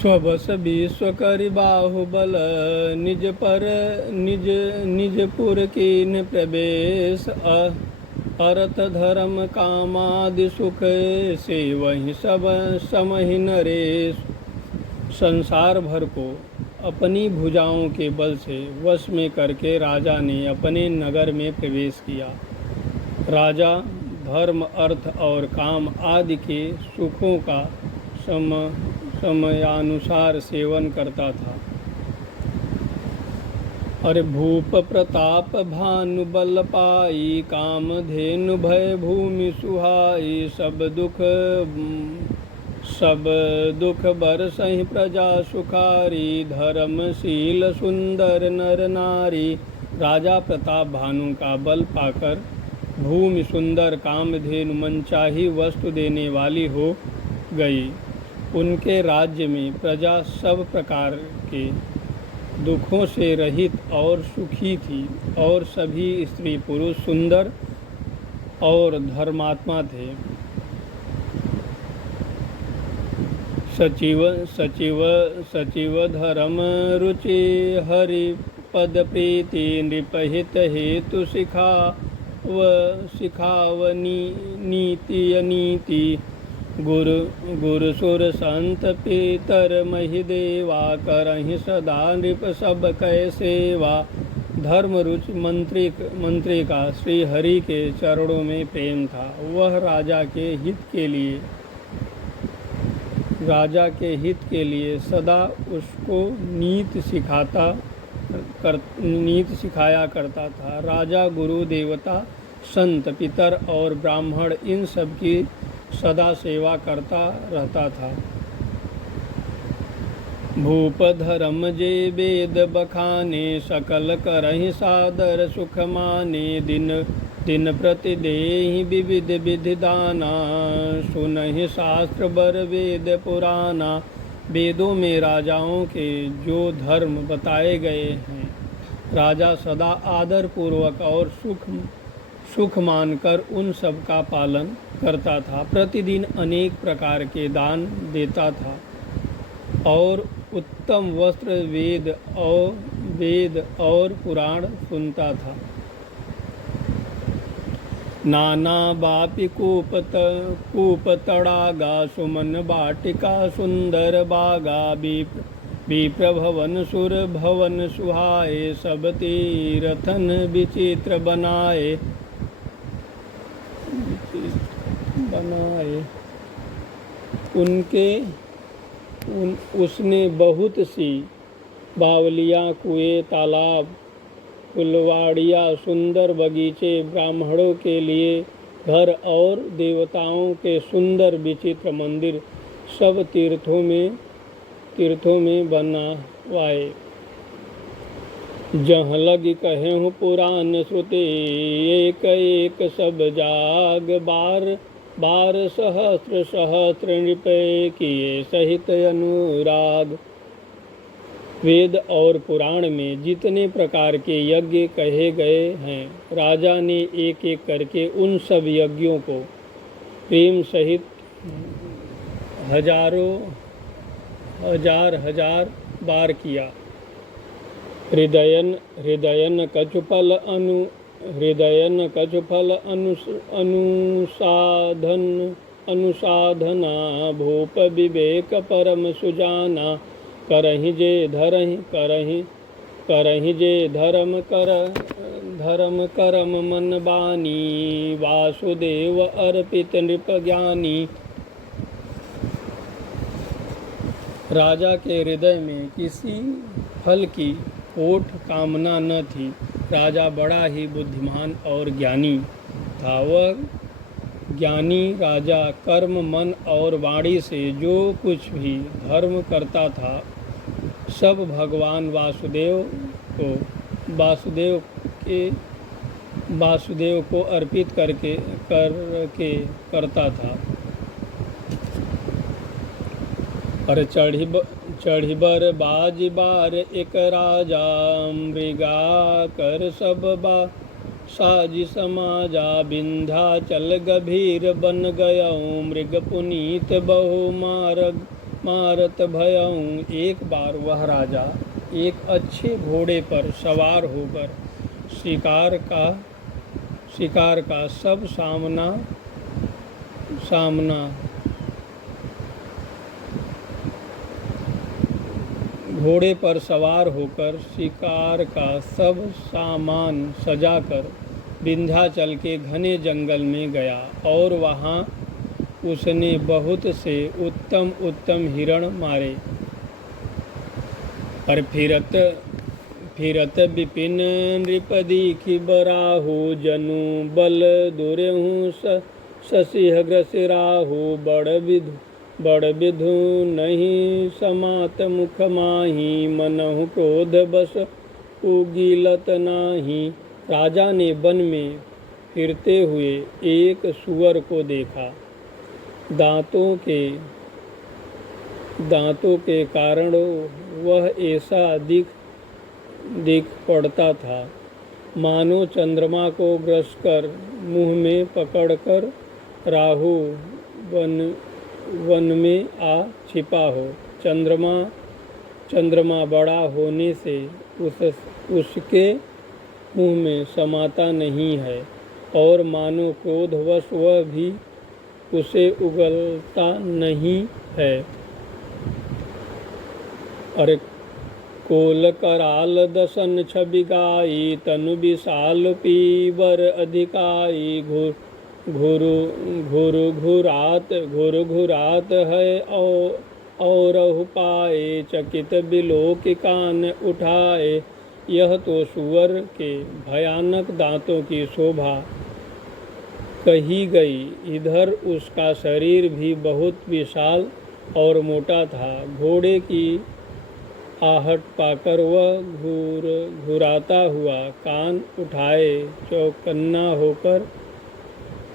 स्वबस विश्व करि बाहुबल, निज पर निज निजपुर कीन प्रवेश। अरत धर्म कामादि सुख, से वहीं सब समहि नरेश। संसार भर को अपनी भुजाओं के बल से वश में करके राजा ने अपने नगर में प्रवेश किया। राजा धर्म, अर्थ और काम आदि के सुखों का समयानुसार सेवन करता था। अरे भूप प्रताप भानु बल पाई, काम धेनु भय भूमि सुहाई। सब दुख बरसहि प्रजा सुखारी, धर्मशील सुंदर नर नारी। राजा प्रताप भानु का बल पाकर भूमि सुंदर, कामधेनु मनचाही वस्तु देने वाली हो गई। उनके राज्य में प्रजा सब प्रकार के दुखों से रहित और सुखी थी, और सभी स्त्री पुरुष सुंदर और धर्मात्मा थे। सचिव धर्म रुचि, हरि पद प्रीति। नृपहित हेतु सिखाव नीति अनीति। गुरु सुर संत पितर महि देवा, करहि सदा नृप सब कै सेवा। धर्म रुचि मंत्री का श्री हरि के चरणों में प्रेम था। वह राजा के हित के लिए सदा उसको नीति सिखाया करता था। राजा गुरु देवता संत पितर और ब्राह्मण इन सब की सदा सेवा करता रहता था। भूप धर्म जे वेद बखाने, सकल करहि सादर सुख माने। दिन प्रति देहि विविध विधि दाना, सुनहि शास्त्र बर वेद पुराना। वेदों में राजाओं के जो धर्म बताए गए हैं, राजा सदा आदर पूर्वक और सुख मानकर उन सब का पालन करता था। प्रतिदिन अनेक प्रकार के दान देता था और उत्तम वस्त्र, वेद और पुराण सुनता था। नाना बापी कूप तड़ागा, सुमन बाटिका सुंदर बागा। विप्र भवन सुर भवन सुहाए, सब तीरथन विचित्र बनाए। उसने बहुत सी बावलियाँ, कुएं, तालाब, फुलवाड़ियाँ, सुंदर बगीचे, ब्राह्मणों के लिए घर और देवताओं के सुंदर विचित्र मंदिर सब तीर्थों में बनवाए। जहाँ लगी कहेहु पुराण श्रुति, एक एक सब जाग। बार सहस्त्र नृप किए सहित अनुराग। वेद और पुराण में जितने प्रकार के यज्ञ कहे गए हैं, राजा ने एक एक करके उन सब यज्ञों को प्रेम सहित हजार बार किया। हृदयन कछुफल अनुसाधना। भूप विवेक परम सुजाना, करहि जे धर्म करम मन बानी। वासुदेव अर्पित नृप ज्ञानी। राजा के हृदय में किसी फल की ओट कामना न थी। राजा बड़ा ही बुद्धिमान और ज्ञानी था। वह ज्ञानी राजा कर्म, मन और वाणी से जो कुछ भी धर्म करता था, सब भगवान वासुदेव को अर्पित करके करता था। पर चढ़िबर बाजी बार एक राजा, मृगा कर सब साजी समाजा। विंध्याचल गभीर बन गयऊँ, मृग पुनीत बहु मारत भयऊँ। एक बार वह राजा एक अच्छे घोड़े पर सवार होकर शिकार का सब सामना घोड़े पर सवार होकर शिकार का सब सामान सजाकर विंध्याचल के घने जंगल में गया और वहाँ उसने बहुत से उत्तम उत्तम हिरण मारे। और फिरत विपिन नृप दीखि बराहु। जनु बल दुरेहु ससिह ग्रसिराहु। बड़ विधु नहीं समात मुख माही। मनहु क्रोध बस उगीलत नाही। राजा ने वन में फिरते हुए एक सूअर को देखा। दांतों के कारण वह ऐसा दिख पड़ता था मानो चंद्रमा को ग्रस कर मुंह में पकड़कर राहु वन में आ छिपा हो। चंद्रमा बड़ा होने से उसके मुंह में समाता नहीं है और मानो क्रोधवश वह भी उसे उगलता नहीं है। अरे कोल कराल दसन छबिगाई। तनु विशाल पीवर अधिकाई। घुरात है और पाए। चकित बिलोक कान उठाए। यह तो सूअर के भयानक दांतों की शोभा कही गई। इधर उसका शरीर भी बहुत विशाल और मोटा था। घोड़े की आहट पाकर वह घुराता हुआ कान उठाए चौकन्ना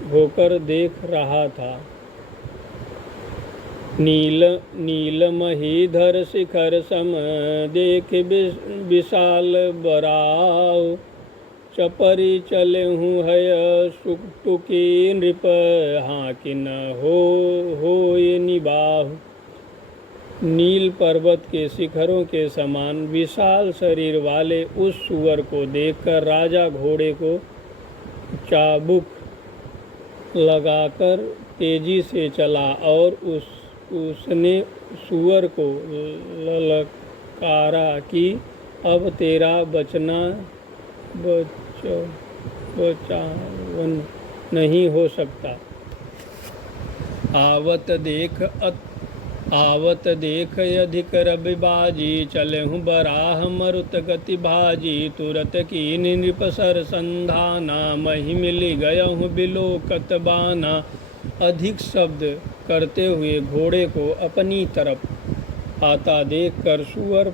होकर देख रहा था। नील महीधर शिखर सम देख विशाल बराव। चपरी चले हूँ है सुकटुकी नृप। हाँकि न हो ये निबाहु। नील पर्वत के शिखरों के समान विशाल शरीर वाले उस सूअर को देखकर राजा घोड़े को चाबुक लगाकर तेजी से चला और उसने सूअर को ललकारा कि अब तेरा बचावन नहीं हो सकता। आवत देख अधिक रबिबाजी। चलेहु बराह मरुत गति भाजी। तुरत कीन नृप सर संधाना। मही मिली गयहु बिलोकत बाना। अधिक शब्द करते हुए घोड़े को अपनी तरफ आता देखकर सूअर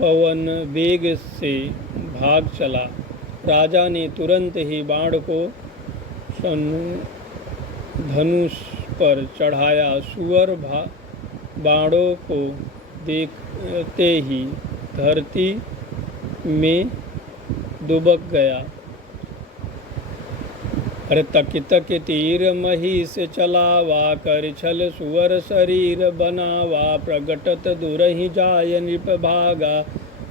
पवन वेग से भाग चला। राजा ने तुरंत ही बाण को धनुष पर चढ़ाया। सूअर बाणों को देखते ही धरती में दुबक गया। अरे तक तीर महिष चलावा। कर छल सूअर शरीर बनावा। प्रगटत दुरहि जाय नृप भागा।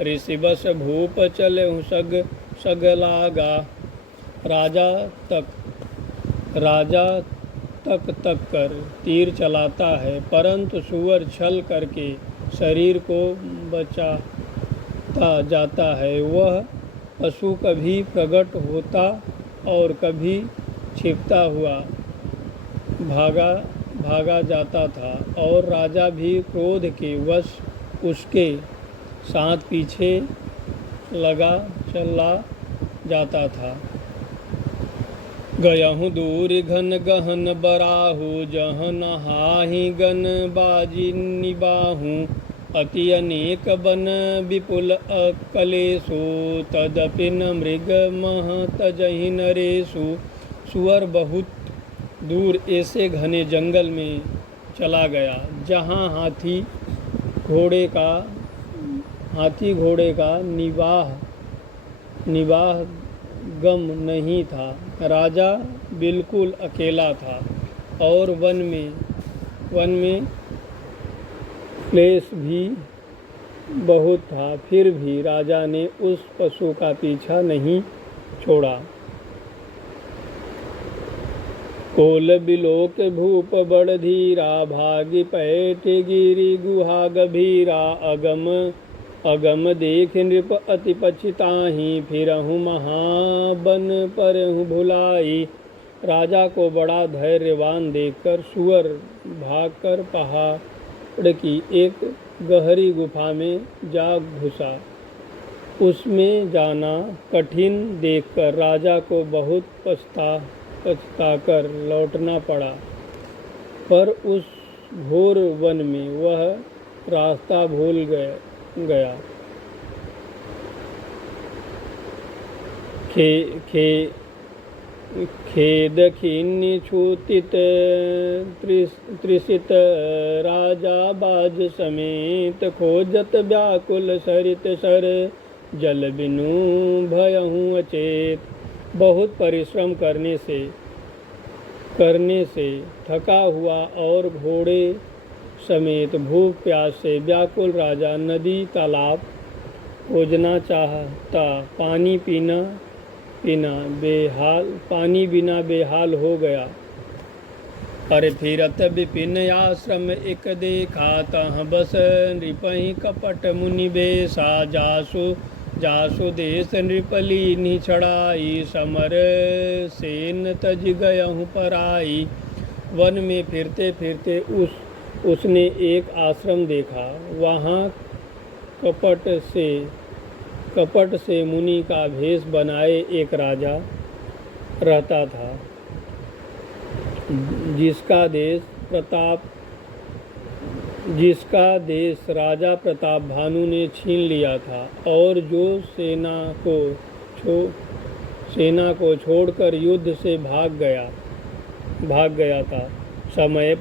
ऋषि बस भूप चले सग लागा। राजा तक कर तीर चलाता है परंतु सूअर छल करके शरीर को बचाता जाता है। वह पशु कभी प्रकट होता और कभी छिपता हुआ भागा जाता था और राजा भी क्रोध के वश उसके साथ पीछे चला जाता था। गयहु दूर घन गहन बराहु। जहाँ नहाहि गन बाजी निबाहु। अति अनेक बन विपुल अकलेशु। तदपि न मृग मह तजहि नरेशु। सूअर बहुत दूर ऐसे घने जंगल में चला गया जहाँ हाथी घोड़े का निवाह गम नहीं था। राजा बिल्कुल अकेला था और वन में क्लेश भी बहुत था, फिर भी राजा ने उस पशु का पीछा नहीं छोड़ा। कोल बिलोक भूप बड़ धीरा, भागी पैठ गिरी गुहा गभीरा। अगम अगम देख नृप अति पछताहि, फिरहु महाबन परहु भुलाई। राजा को बड़ा धैर्यवान देखकर सुअर भागकर पहाड़ की एक गहरी गुफा में जा घुसा। उसमें जाना कठिन देखकर राजा को बहुत पछताकर लौटना पड़ा, पर उस घोर वन में वह रास्ता भूल गया। खेद खिन्नि छूतित त्रिसित, राजा बाज समेत खोजत व्याकुल सरित सर। जल बिनु भयहु अचेत। बहुत परिश्रम करने से थका हुआ और घोड़े समेत भूख प्यास से व्याकुल राजा नदी तालाब खोजना चाहता। पानी बिना बेहाल हो गया। पर फिरत विपिन आश्रम एक देखा, तहाँ बस नृपहि कपट मुनि बेसा। जासु देश नृपली निछड़ाई, समर सेन तज गयहु पराई। वन में फिरते फिरते उसने एक आश्रम देखा। वहाँ कपट से मुनि का भेष बनाए एक राजा रहता था, जिसका देश राजा प्रताप भानु ने छीन लिया था, और जो सेना को छोड़कर युद्ध से भाग गया था। समय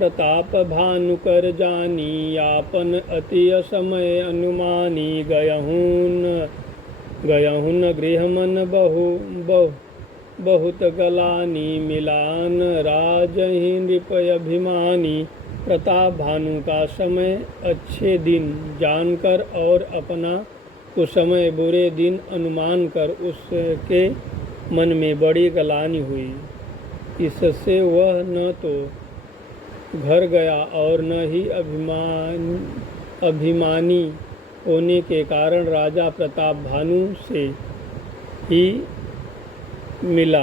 प्रताप भानु कर जानी, आपन अति असमय अनुमानी। गयहुन गृह मन बहुत गलानी, मिलान राजहि नृपय अभिमानी। प्रताप भानु का समय अच्छे दिन जानकर और अपना कुसमय बुरे दिन अनुमान कर उसके मन में बड़ी गलानी हुई। इससे वह न तो घर गया और न ही अभिमानी होने के कारण राजा प्रताप भानु से ही मेल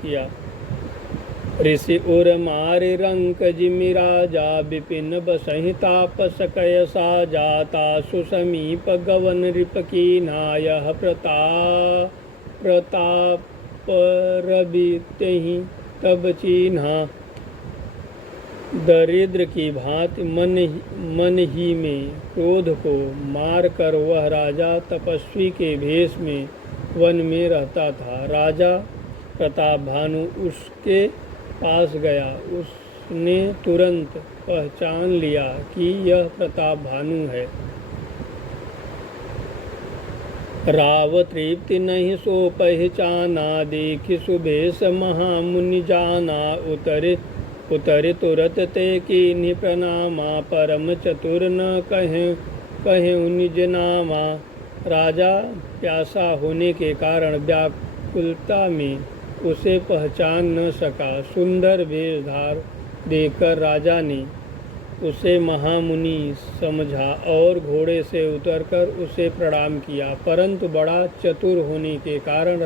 किया। ऋषि उर मारे रंक जिमि राजा, विपिन बसहि तापस कय साजा। तासु समीप गवन नृप कीन्हा, यह प्रताप रवि तेहि तब चीन्हा। दरिद्र की भांति मन ही में क्रोध को मार कर वह राजा तपस्वी के भेष में वन में रहता था। राजा प्रताप भानु उसके पास गया। उसने तुरंत पहचान लिया कि यह प्रताप भानु है। राव तृप्ति नहीं सो पहचाना, देखि सुबेश महामुनि जाना। उतरे तुरत ते कीन्हि प्रणामा, परम चतुर न कहे निज नामा। राजा प्यासा होने के कारण व्याकुलता में उसे पहचान न सका। सुंदर वेशधार देखकर राजा ने उसे महामुनि समझा और घोड़े से उतरकर उसे प्रणाम किया, परंतु बड़ा चतुर होने के कारण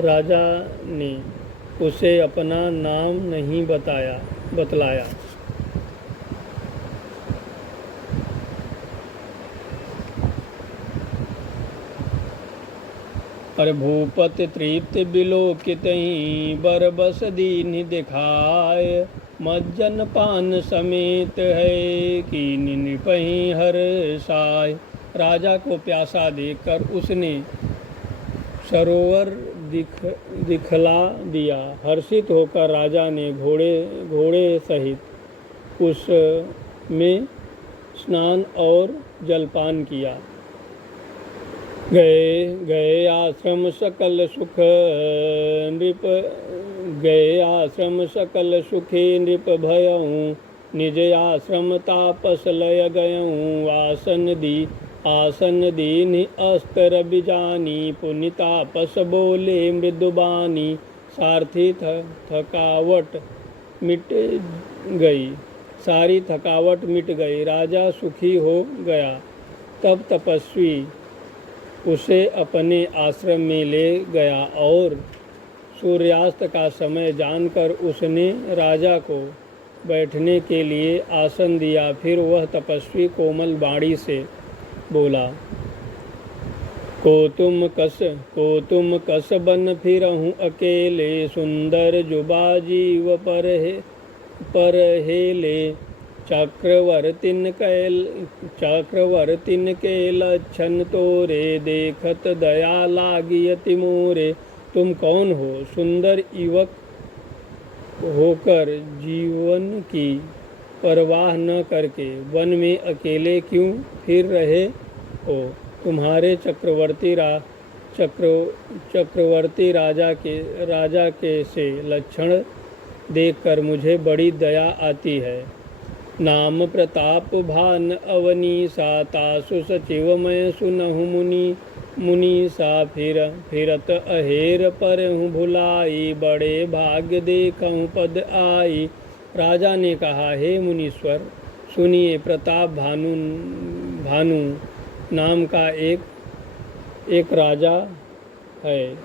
राजा ने उसे अपना नाम नहीं बतलाया। पर भूपति तृप्ति बिलोकितहि, बर बस दीन्हि दिखाय। मज्जन पान समेत है, कीन्हि नृपहि हर्षाय। राजा को प्यासा देखकर उसने सरोवर दिखला दिया। हर्षित होकर राजा ने घोड़े सहित उसमें स्नान और जलपान किया। गए गए आश्रम सकल सुख नृप गए आश्रम सकल सुखी नृप भयऊँ निज आश्रम तापस लय गयऊँ आसन दीन अस्तर बिजानी पुनि तापस बोले मृदुबानी सारथी थकावट मिट गई सारी थकावट मिट गई राजा सुखी हो गया। तब तपस्वी उसे अपने आश्रम में ले गया और सूर्यास्त का समय जानकर उसने राजा को बैठने के लिए आसन दिया। फिर वह तपस्वी कोमल वाणी से बोला, को तुम कस बन फिरहूँ अकेले सुंदर जुबा जीव पर हेले चक्रवर्तिन के लक्षण तोरे देखत दया लागियति मोरे। तुम कौन हो? सुंदर युवक होकर जीवन की परवाह न करके वन में अकेले क्यों फिर रहे हो? तुम्हारे चक्रवर्ती राजा के से लक्षण देखकर मुझे बड़ी दया आती है। नाम प्रताप भान अवनीसा तासु सचिव मैं सुनहु मुनीसा फिरत अहेर परहूँ भुलाई बड़े भाग्य देखूँ पद आई। राजा ने कहा, हे मुनीश्वर सुनिए, प्रताप भानु नाम का एक राजा है।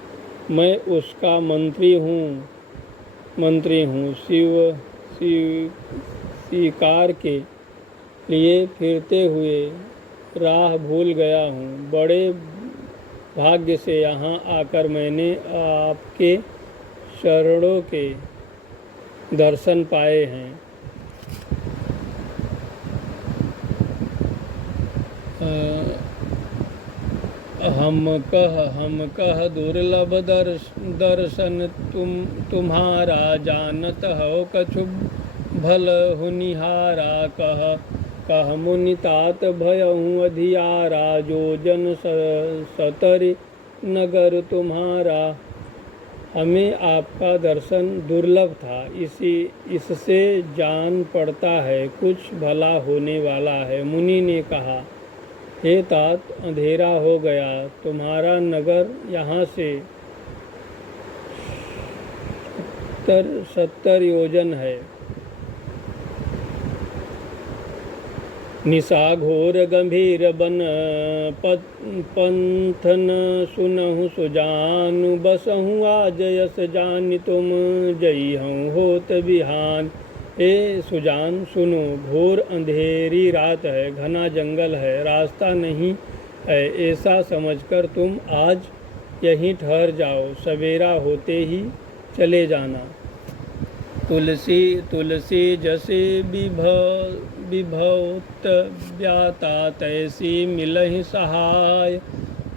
मैं उसका मंत्री हूँ। शिकार के लिए फिरते हुए राह भूल गया हूँ। बड़े भाग्य से यहाँ आकर मैंने आपके चरणों के दर्शन पाए हैं। हम कह दुर्लभ दर्शन तुम्हारा जानत हो कछु भल हुनिहारा। कह मुनि तात भयहूँ अधियारा जो जन सतरि नगर तुम्हारा। हमें आपका दर्शन दुर्लभ था, इससे जान पड़ता है कुछ भला होने वाला है। मुनि ने कहा, हे तात, अंधेरा हो गया। तुम्हारा नगर यहाँ से 70 योजन है। निशा घोर गंभीर बन पंथन सुनहु सुजानु बसहु आज यस जानि तुम जई हूँ होत बिहान। हे सुजान सुनो, घोर अंधेरी रात है, घना जंगल है, रास्ता नहीं है। ऐसा समझकर तुम आज यहीं ठहर जाओ, सवेरा होते ही चले जाना। तुलसी जैसे विभवत व्याता तैसी मिलहि सहाय।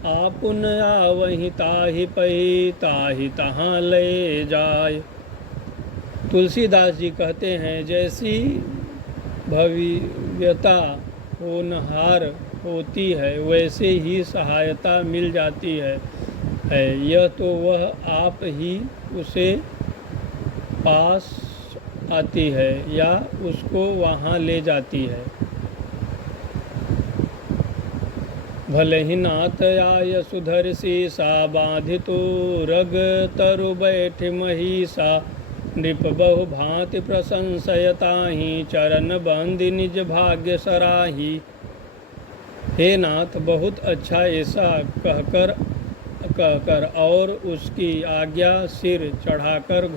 आपुन आवहि ताहि पही ताहि तहाँ ले जाय। तुलसीदास जी कहते हैं, जैसी भव्यता होनहार होती है वैसे ही सहायता मिल जाती है। यह तो वह आप ही उसे पास आती है या उसको वहाँ ले जाती है। भले ही नाथ आय सुधर शीसा बाधितो रग तरु बैठ महिषा। नृप बहु भांति प्रशंसयताहि चरण बंदि निज भाग्य सराही। हे नाथ, बहुत अच्छा ऐसा कहकर और उसकी आज्ञा सिर चढ़ाकर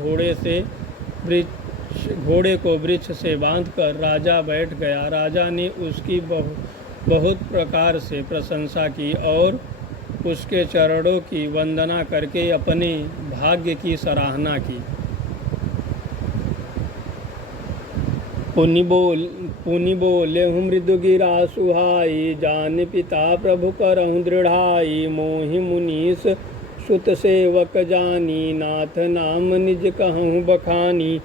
घोड़े को वृक्ष से बांधकर राजा बैठ गया। राजा ने उसकी बहुत प्रकार से प्रशंसा की और उसके चरणों की वंदना करके अपने भाग्य की सराहना की। पुनि बोले हूँ मृदु गिरा सुहाई जान पिता प्रभु करहूँ दृढ़ाई। मोहि मुनीस सुत सेवक जानी नाथ नाम निज कहूँ बखानी।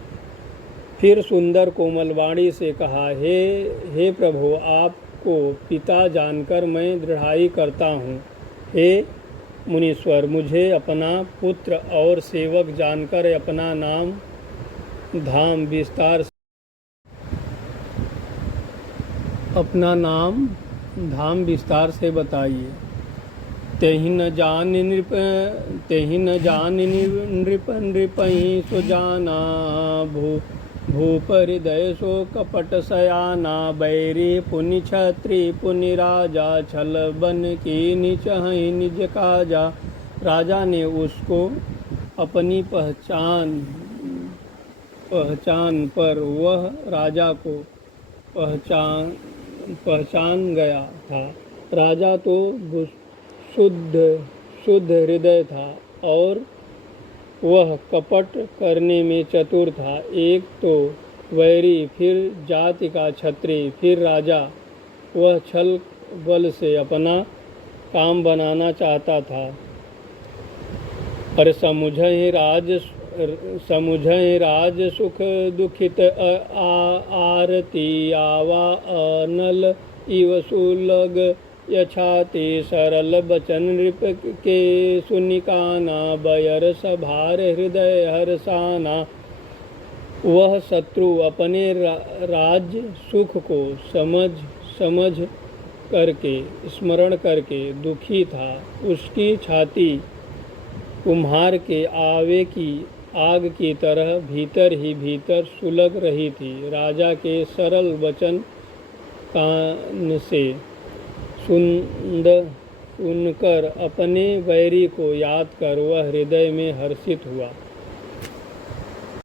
फिर सुंदर कोमल वाणी से कहा, हे प्रभु, आपको पिता जानकर मैं दृढ़ाई करता हूँ। हे मुनीश्वर, मुझे अपना पुत्र और सेवक जानकर अपना नाम धाम विस्तार से बताइए। तेहि न जान नृपहि सुजाना, भूप हृदय सो कपट सयाना। बैरी पुनि छत्री पुनि राजा, छल बन की निचहि निज काजा। राजा ने उसको अपनी पहचान पर वह राजा को पहचान गया था। राजा तो शुद्ध हृदय था और वह कपट करने में चतुर था। एक तो वैरी, फिर जाति का छत्री, फिर राजा। वह छल बल से अपना काम बनाना चाहता था। पर समुझहि राज सुख दुखित आरती। आवा अनल इव सुलग यछाति। सरल बचन नृप के सुनिकाना, बयर सभार हृदय हर्षाना। वह शत्रु अपने राज्य सुख को समझ करके, स्मरण करके दुखी था। उसकी छाती कुम्हार के आवे की आग की तरह भीतर ही भीतर सुलग रही थी। राजा के सरल वचन कान से सुनकर अपने वैरी को याद कर वह हृदय में हर्षित हुआ।